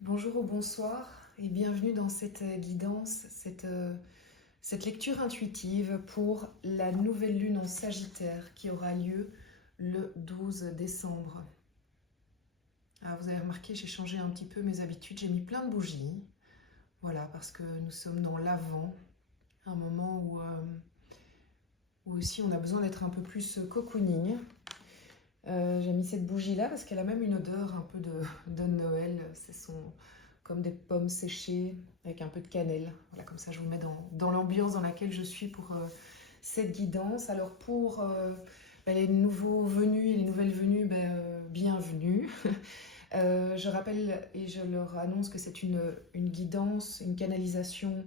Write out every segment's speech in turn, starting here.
Bonjour ou bonsoir et bienvenue dans cette guidance, cette lecture intuitive pour la nouvelle lune en Sagittaire qui aura lieu le 12 décembre. Alors vous avez remarqué, j'ai changé un petit peu mes habitudes, j'ai mis plein de bougies, voilà, parce que nous sommes dans l'Avent, un moment où aussi on a besoin d'être un peu plus cocooning. J'ai mis cette bougie là parce qu'elle a même une odeur un peu de Noël. Comme des pommes séchées avec un peu de cannelle. Voilà, comme ça je vous mets dans l'ambiance dans laquelle je suis pour cette guidance. Alors pour les nouveaux venus et les nouvelles venues, bienvenue. Je rappelle et je leur annonce que c'est une guidance, une canalisation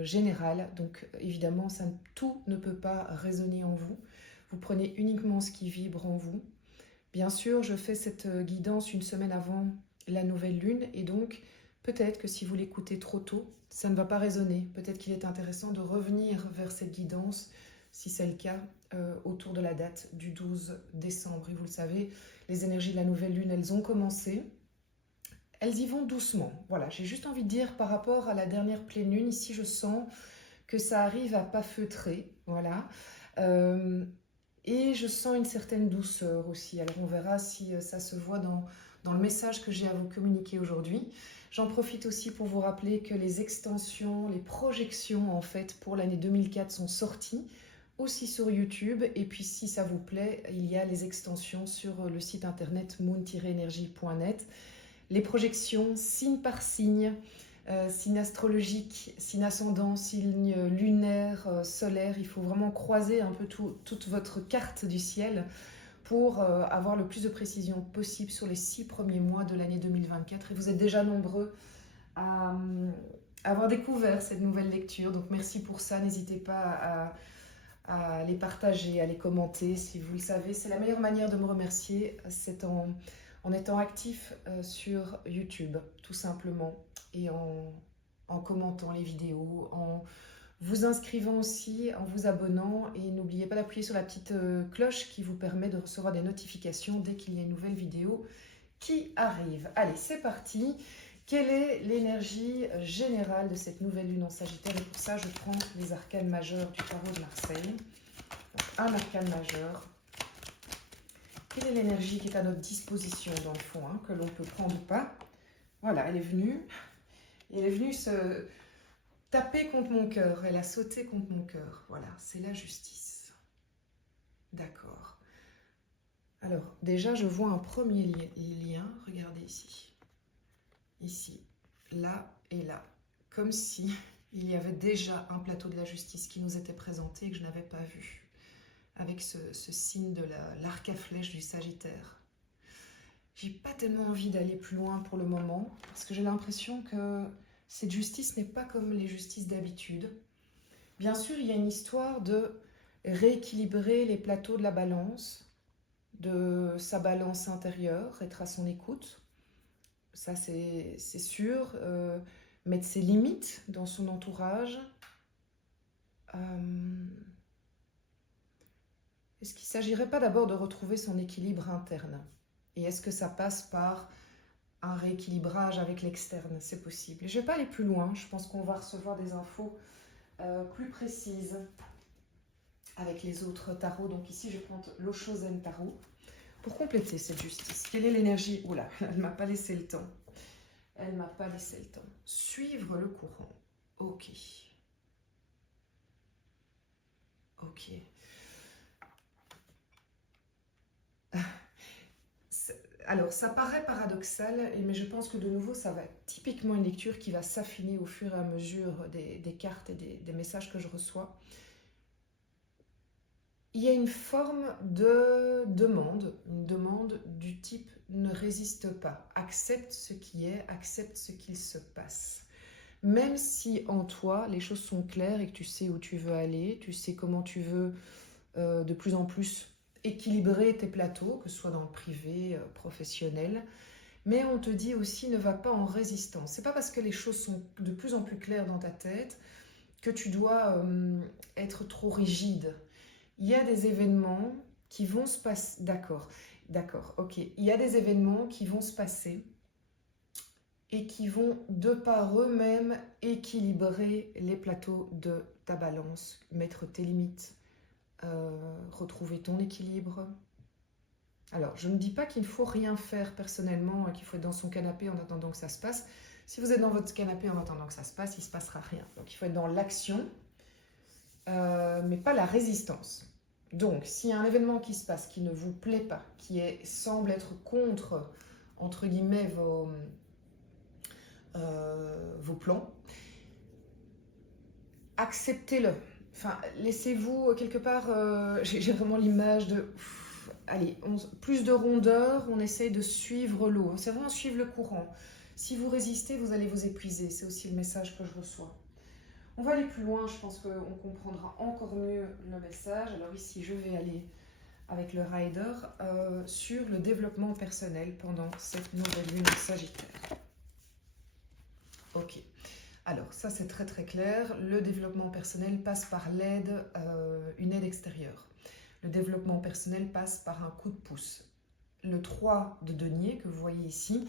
générale. Donc évidemment, tout ne peut pas résonner en vous. Vous prenez uniquement ce qui vibre en vous. Bien sûr, je fais cette guidance une semaine avant la nouvelle lune et donc peut-être que si vous l'écoutez trop tôt, ça ne va pas résonner. Peut-être qu'il est intéressant de revenir vers cette guidance, si c'est le cas, autour de la date du 12 décembre. Et vous le savez, les énergies de la nouvelle lune, elles ont commencé. Elles y vont doucement. Voilà, j'ai juste envie de dire par rapport à la dernière pleine lune, ici je sens que ça arrive à pas feutrer. Voilà. Et je sens une certaine douceur aussi. Alors on verra si ça se voit dans le message que j'ai à vous communiquer aujourd'hui. J'en profite aussi pour vous rappeler que les extensions, les projections en fait pour l'année 2004 sont sorties aussi sur YouTube. Et puis si ça vous plaît, il y a les extensions sur le site internet moon-energie.net. Les projections signe par signe, signe astrologique, signe ascendant, signe lunaire, solaire. Il faut vraiment croiser un peu toute votre carte du ciel pour avoir le plus de précision possible sur les 6 premiers mois de l'année 2024. Et vous êtes déjà nombreux à avoir découvert cette nouvelle lecture. Donc merci pour ça. N'hésitez pas à les partager, à les commenter. Si vous le savez, c'est la meilleure manière de me remercier. C'est en étant actif sur YouTube, tout simplement, et en commentant les vidéos, en vous inscrivant aussi, en vous abonnant, et n'oubliez pas d'appuyer sur la petite cloche qui vous permet de recevoir des notifications dès qu'il y a une nouvelle vidéo qui arrive. Allez, c'est parti. Quelle est l'énergie générale de cette nouvelle lune en Sagittaire? Et pour ça, je prends les arcanes majeurs du tarot de Marseille. Donc, un arcane majeur. Quelle est l'énergie qui est à notre disposition dans le fond, que l'on peut prendre ou pas? Voilà, elle est venue. Et elle est venue se taper contre mon cœur. Elle a sauté contre mon cœur. Voilà, c'est la justice. D'accord. Alors, déjà, je vois un premier lien. Regardez ici. Ici, là et là. Comme si il y avait déjà un plateau de la justice qui nous était présenté et que je n'avais pas vu. Avec ce signe de l'arc à flèche du Sagittaire. J'ai pas tellement envie d'aller plus loin pour le moment, parce que j'ai l'impression que cette justice n'est pas comme les justices d'habitude. Bien sûr, il y a une histoire de rééquilibrer les plateaux de la balance, de sa balance intérieure, être à son écoute. Ça, c'est sûr. Mettre ses limites dans son entourage. Est-ce qu'il ne s'agirait pas d'abord de retrouver son équilibre interne? Et est-ce que ça passe par un rééquilibrage avec l'externe? C'est possible. Je ne vais pas aller plus loin. Je pense qu'on va recevoir des infos plus précises avec les autres tarots. Donc ici, je prends l'Oshozen Tarot pour compléter cette justice. Quelle est l'énergie? Oula, elle ne m'a pas laissé le temps. Elle ne m'a pas laissé le temps. Suivre le courant. Ok. Ok. Alors, ça paraît paradoxal, mais je pense que de nouveau, ça va être typiquement une lecture qui va s'affiner au fur et à mesure des cartes et des messages que je reçois. Il y a une forme de demande, une demande du type ne résiste pas, accepte ce qui est, accepte ce qu'il se passe. Même si en toi, les choses sont claires et que tu sais où tu veux aller, tu sais comment tu veux de plus en plus équilibrer tes plateaux, que ce soit dans le privé, professionnel. Mais on te dit aussi ne va pas en résistance. C'est pas parce que les choses sont de plus en plus claires dans ta tête que tu dois être trop rigide. Il y a des événements qui vont se passer. D'accord, ok. Il y a des événements qui vont se passer et qui vont de par eux-mêmes équilibrer les plateaux de ta balance, mettre tes limites, retrouver ton équilibre. Alors, je ne dis pas qu'il ne faut rien faire personnellement, qu'il faut être dans son canapé en attendant que ça se passe. Si vous êtes dans votre canapé en attendant que ça se passe, il ne se passera rien. Donc, il faut être dans l'action, mais pas la résistance. Donc, s'il y a un événement qui se passe, qui ne vous plaît pas, semble être contre, entre guillemets, vos plans, acceptez-le. Enfin, laissez-vous quelque part, j'ai vraiment l'image de, allez, plus de rondeur, on essaye de suivre l'eau. C'est vraiment suivre le courant. Si vous résistez, vous allez vous épuiser. C'est aussi le message que je reçois. On va aller plus loin, je pense qu'on comprendra encore mieux le message. Alors ici, je vais aller avec le rider sur le développement personnel pendant cette nouvelle lune Sagittaire. Ok, alors ça c'est très très clair. Le développement personnel passe par l'aide, une aide extérieure. Le développement personnel passe par un coup de pouce. Le 3 de denier que vous voyez ici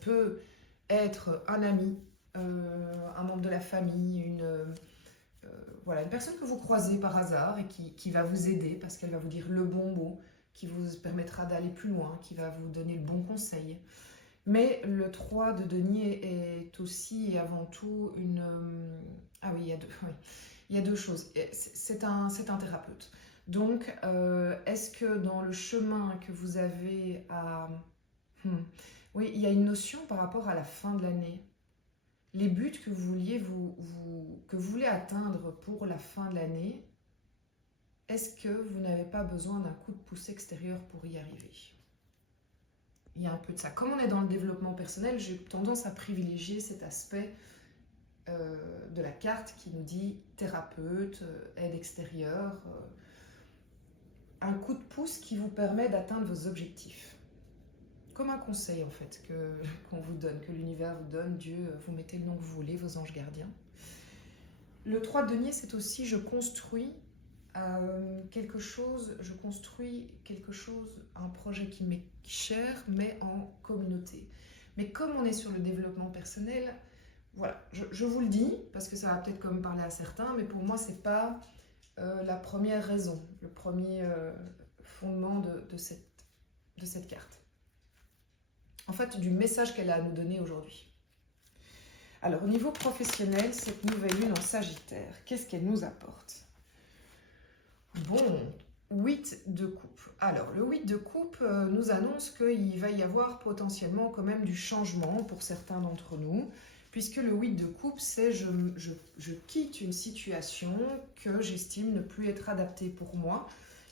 peut être un ami, un membre de la famille, voilà, une personne que vous croisez par hasard et qui va vous aider parce qu'elle va vous dire le bon mot, qui vous permettra d'aller plus loin, qui va vous donner le bon conseil. Mais le 3 de denier est aussi et avant tout une... Ah oui, il y a deux choses. C'est un thérapeute. Donc, est-ce que dans le chemin que vous avez à... Oui, il y a une notion par rapport à la fin de l'année. Les buts que vous voulez atteindre pour la fin de l'année, est-ce que vous n'avez pas besoin d'un coup de pouce extérieur pour y arriver? Il y a un peu de ça. Comme on est dans le développement personnel, j'ai tendance à privilégier cet aspect de la carte qui nous dit thérapeute, aide extérieure, un coup de pouce qui vous permet d'atteindre vos objectifs. Comme un conseil en fait qu'on vous donne, que l'univers vous donne, Dieu, vous mettez le nom que vous voulez, vos anges gardiens. Le 3 de denier, c'est aussi je construis quelque chose, un projet qui m'est cher, mais en communauté. Mais comme on est sur le développement personnel, voilà, je vous le dis, parce que ça va peut-être comme parler à certains, mais pour moi, c'est pas la première raison, le premier fondement de cette carte. En fait, du message qu'elle a à nous donner aujourd'hui. Alors, au niveau professionnel, cette nouvelle lune en Sagittaire, qu'est-ce qu'elle nous apporte? Bon, 8 de coupe. Alors, le 8 de coupe nous annonce qu'il va y avoir potentiellement quand même du changement pour certains d'entre nous, puisque le 8 de coupe, c'est je quitte une situation que j'estime ne plus être adaptée pour moi,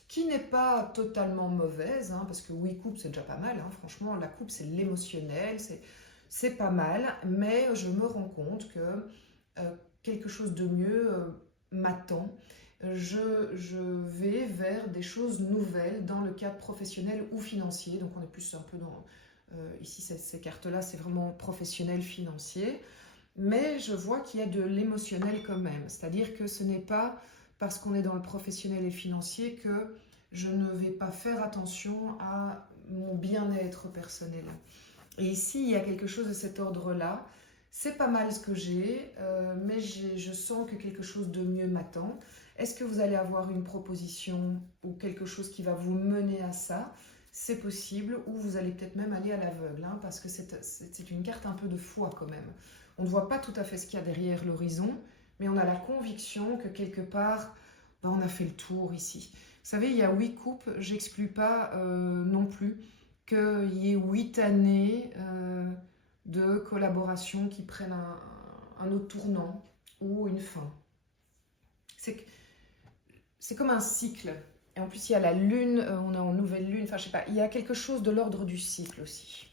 qui n'est pas totalement mauvaise, hein, parce que 8 coupes, c'est déjà pas mal. Hein, franchement, la coupe, c'est l'émotionnel, c'est pas mal, mais je me rends compte que quelque chose de mieux m'attend. Je vais vers des choses nouvelles dans le cadre professionnel ou financier. Donc on est plus un peu dans... ici, ces cartes-là, c'est vraiment professionnel, financier. Mais je vois qu'il y a de l'émotionnel quand même. C'est-à-dire que ce n'est pas parce qu'on est dans le professionnel et financier que je ne vais pas faire attention à mon bien-être personnel. Et ici, il y a quelque chose de cet ordre-là. C'est pas mal ce que j'ai, mais je sens que quelque chose de mieux m'attend. Est-ce que vous allez avoir une proposition ou quelque chose qui va vous mener à ça? C'est possible, ou vous allez peut-être même aller à l'aveugle, hein, parce que c'est une carte un peu de foi quand même. On ne voit pas tout à fait ce qu'il y a derrière l'horizon, mais on a la conviction que quelque part, ben, on a fait le tour ici. Vous savez, il y a 8 coupes, j'exclus pas non plus qu'il y ait 8 années de collaboration qui prennent un autre tournant ou une fin. C'est comme un cycle. Et en plus, il y a la lune, on est en nouvelle lune, enfin je sais pas, il y a quelque chose de l'ordre du cycle aussi.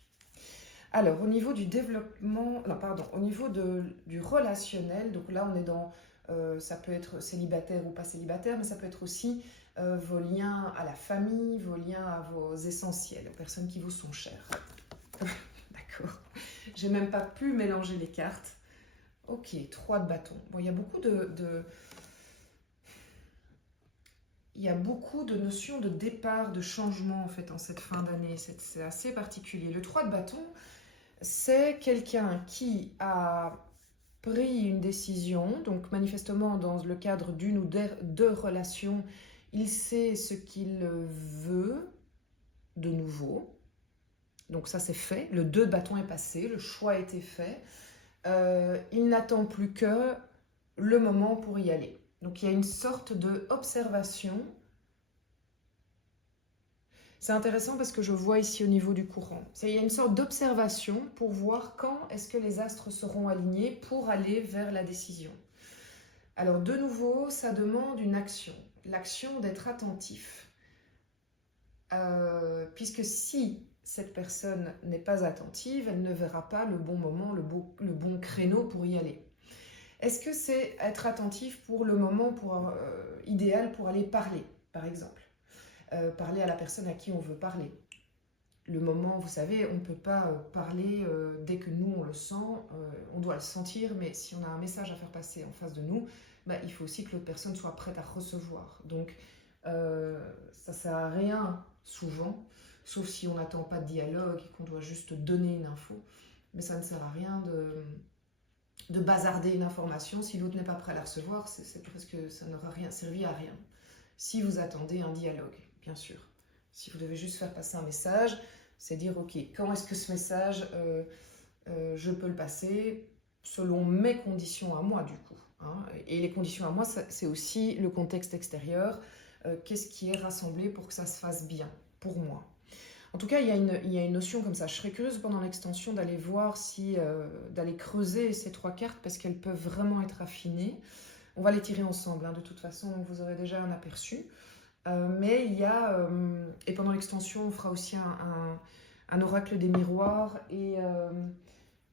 Alors, au niveau du développement, non pardon, au niveau du relationnel, donc là on est dans, ça peut être célibataire ou pas célibataire, mais ça peut être aussi vos liens à la famille, vos liens à vos essentiels, aux personnes qui vous sont chères. D'accord. J'ai même pas pu mélanger les cartes. Ok, 3 de bâton. Bon, il y a beaucoup il y a beaucoup de notions de départ, de changement en fait en cette fin d'année. C'est assez particulier. Le 3 de bâton, c'est quelqu'un qui a pris une décision, donc manifestement dans le cadre d'une ou deux relations, il sait ce qu'il veut de nouveau. Donc ça c'est fait, le 2 de bâton est passé, le choix a été fait. Il n'attend plus que le moment pour y aller. Donc il y a une sorte d'observation. C'est intéressant parce que je vois ici au niveau du courant. Il y a une sorte d'observation pour voir quand est-ce que les astres seront alignés pour aller vers la décision. Alors de nouveau, ça demande une action. L'action d'être attentif. Puisque si cette personne n'est pas attentive, elle ne verra pas le bon moment, le bon créneau pour y aller. Est-ce que c'est être attentif pour le moment idéal pour aller parler, par exemple parler à la personne à qui on veut parler. Le moment, vous savez, on ne peut pas parler dès que nous on le sent, on doit le sentir, mais si on a un message à faire passer en face de nous, bah, il faut aussi que l'autre personne soit prête à recevoir. Donc ça ne sert à rien souvent, sauf si on n'attend pas de dialogue et qu'on doit juste donner une info, mais ça ne sert à rien de bazarder une information si l'autre n'est pas prêt à la recevoir, c'est parce que ça n'aura servi à rien. Si vous attendez un dialogue, bien sûr. Si vous devez juste faire passer un message, c'est dire, ok, quand est-ce que ce message, je peux le passer selon mes conditions à moi, du coup. Hein. Et les conditions à moi, c'est aussi le contexte extérieur. Qu'est-ce qui est rassemblé pour que ça se fasse bien, pour moi. En tout cas, il y a une notion comme ça. Je serais curieuse pendant l'extension d'aller voir d'aller creuser ces 3 cartes parce qu'elles peuvent vraiment être affinées. On va les tirer ensemble, hein, de toute façon, donc vous aurez déjà un aperçu. Mais il y a, et pendant l'extension, on fera aussi un oracle des miroirs et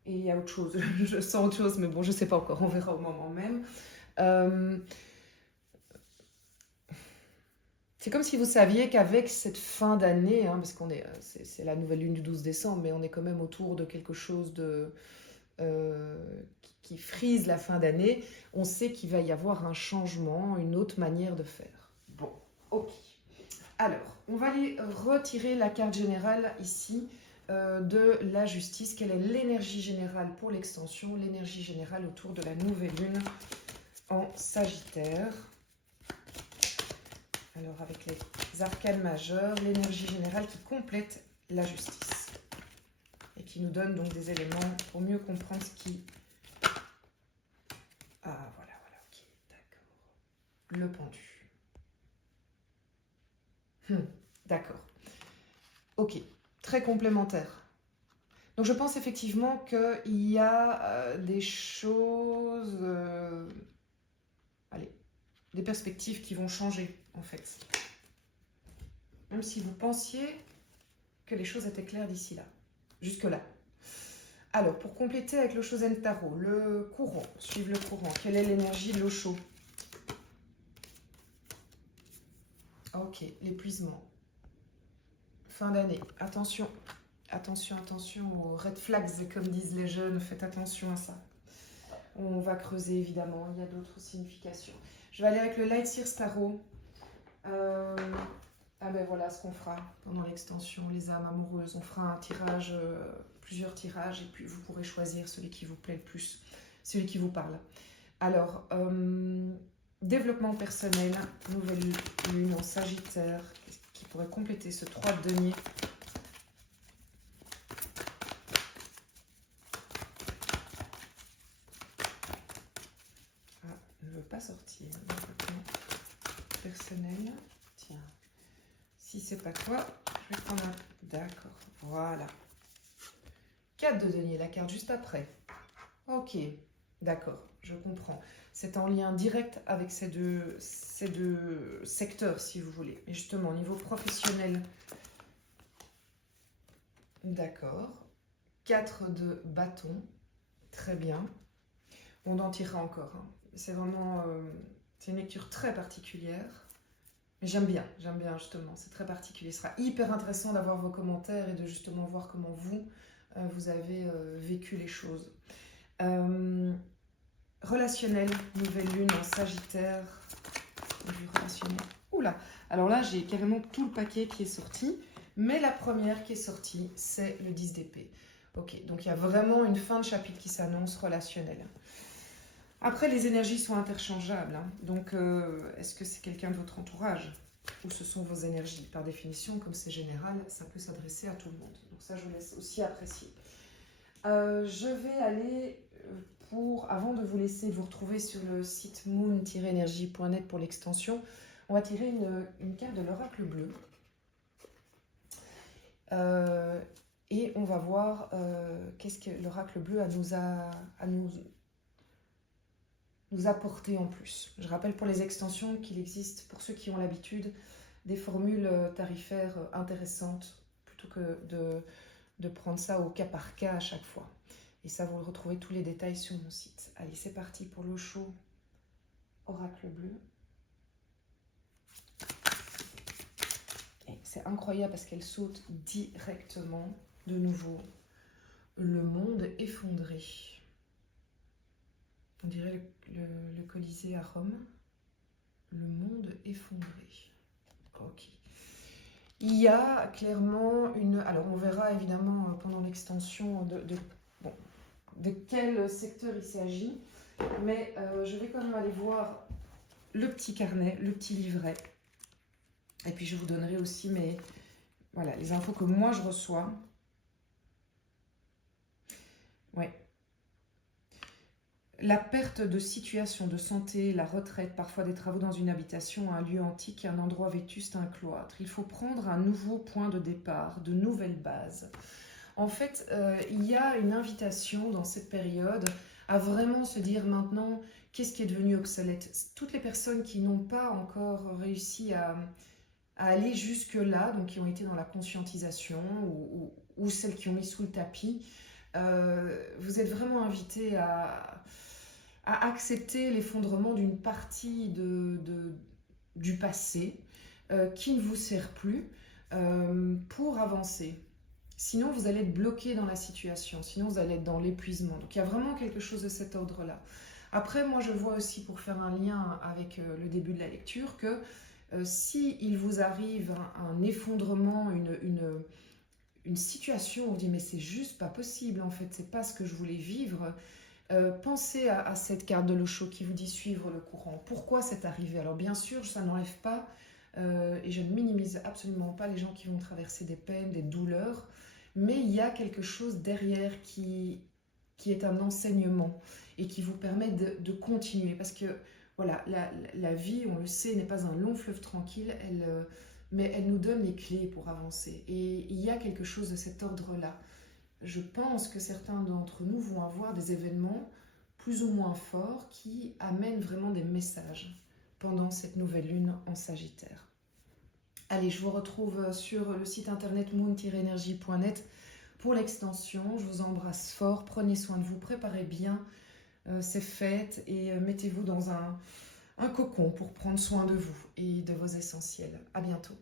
il y a autre chose. Je sens autre chose, mais bon, je ne sais pas encore, on verra au moment même. C'est comme si vous saviez qu'avec cette fin d'année, hein, parce c'est la nouvelle lune du 12 décembre, mais on est quand même autour de quelque chose qui frise la fin d'année, on sait qu'il va y avoir un changement, une autre manière de faire. Bon, ok. Alors, on va aller retirer la carte générale ici de la justice. Quelle est l'énergie générale pour l'extension, l'énergie générale autour de la nouvelle lune en Sagittaire. Alors, avec les arcanes majeures, l'énergie générale qui complète la justice et qui nous donne donc des éléments pour mieux comprendre ce qui... Ah, voilà, ok, d'accord. Le pendu. D'accord. Ok, très complémentaire. Donc je pense effectivement qu'il y a des choses... des perspectives qui vont changer, en fait. Même si vous pensiez que les choses étaient claires d'ici là, jusque-là. Alors, pour compléter avec le Shosen Tarot, le courant, suivre le courant. Quelle est l'énergie de l'Osho? Ok, l'épuisement. Fin d'année. Attention, attention, attention aux red flags, comme disent les jeunes. Faites attention à ça. On va creuser, évidemment. Il y a d'autres significations. Je vais aller avec le Light Seers Tarot. Ah ben voilà ce qu'on fera pendant l'extension, les âmes amoureuses. On fera un tirage, plusieurs tirages, et puis vous pourrez choisir celui qui vous plaît le plus, celui qui vous parle. Alors, développement personnel, nouvelle lune en Sagittaire, qui pourrait compléter ce 3 de denier. Ah, ne veut pas sortir. Développement personnel. Tiens. Si c'est pas toi, je vais prendre un... D'accord, voilà. 4 de denier, la carte juste après. Ok, d'accord, je comprends. C'est en lien direct avec ces deux secteurs, si vous voulez. Mais justement, au niveau professionnel, d'accord. 4 de bâton, très bien. On en tirera encore. Hein. C'est vraiment... c'est une lecture très particulière. J'aime bien justement, c'est très particulier. Ce sera hyper intéressant d'avoir vos commentaires et de justement voir comment vous avez vécu les choses. Relationnel, nouvelle lune en Sagittaire. Relationnel. Oula, alors là j'ai carrément tout le paquet qui est sorti, mais la première qui est sortie, c'est le 10 d'épée. Ok, donc il y a vraiment une fin de chapitre qui s'annonce relationnelle. Après, les énergies sont interchangeables. Hein. Donc, est-ce que c'est quelqu'un de votre entourage ou ce sont vos énergies? Par définition, comme c'est général, ça peut s'adresser à tout le monde. Donc ça, je vous laisse aussi apprécier. Je vais aller avant de vous laisser vous retrouver sur le site moon-energie.net pour l'extension, on va tirer une carte de l'oracle bleu. Et on va voir qu'est-ce que l'oracle bleu a nous apporter en plus. Je rappelle pour les extensions qu'il existe, pour ceux qui ont l'habitude, des formules tarifaires intéressantes, plutôt que de prendre ça au cas par cas à chaque fois. Et ça, vous retrouvez tous les détails sur mon site. Allez, c'est parti pour l'eau chaude oracle bleu. C'est incroyable parce qu'elle saute directement, de nouveau, le monde effondré. On dirait le Colisée à Rome. Le monde effondré. Ok. Il y a clairement une... Alors, on verra évidemment pendant l'extension de quel secteur il s'agit. Mais je vais quand même aller voir le petit carnet, le petit livret. Et puis, je vous donnerai aussi les infos que moi, je reçois. Ouais. La perte de situation, de santé, la retraite, parfois des travaux dans une habitation, un lieu antique, un endroit vétuste, un cloître. Il faut prendre un nouveau point de départ, de nouvelles bases. En fait, il y a une invitation dans cette période à vraiment se dire maintenant, qu'est-ce qui est devenu obsolète? Toutes les personnes qui n'ont pas encore réussi à aller jusque-là, donc qui ont été dans la conscientisation ou celles qui ont mis sous le tapis, vous êtes vraiment invités à accepter l'effondrement d'une partie du passé qui ne vous sert plus pour avancer. Sinon, vous allez être bloqué dans la situation, sinon vous allez être dans l'épuisement. Donc il y a vraiment quelque chose de cet ordre-là. Après, moi je vois aussi, pour faire un lien avec le début de la lecture, que s'il vous arrive un effondrement, une situation où vous dites mais c'est juste pas possible en fait, c'est pas ce que je voulais vivre, pensez à cette carte de l'eau chaude qui vous dit suivre le courant. Pourquoi c'est arrivé? Alors bien sûr, ça n'enlève pas, et je ne minimise absolument pas les gens qui vont traverser des peines, des douleurs, mais il y a quelque chose derrière qui est un enseignement et qui vous permet de continuer. Parce que voilà, la vie, on le sait, n'est pas un long fleuve tranquille, mais elle nous donne les clés pour avancer. Et il y a quelque chose de cet ordre-là. Je pense que certains d'entre nous vont avoir des événements plus ou moins forts qui amènent vraiment des messages pendant cette nouvelle lune en Sagittaire. Allez, je vous retrouve sur le site internet moon-energie.net pour l'extension. Je vous embrasse fort, prenez soin de vous, préparez bien ces fêtes et mettez-vous dans un cocon pour prendre soin de vous et de vos essentiels. À bientôt.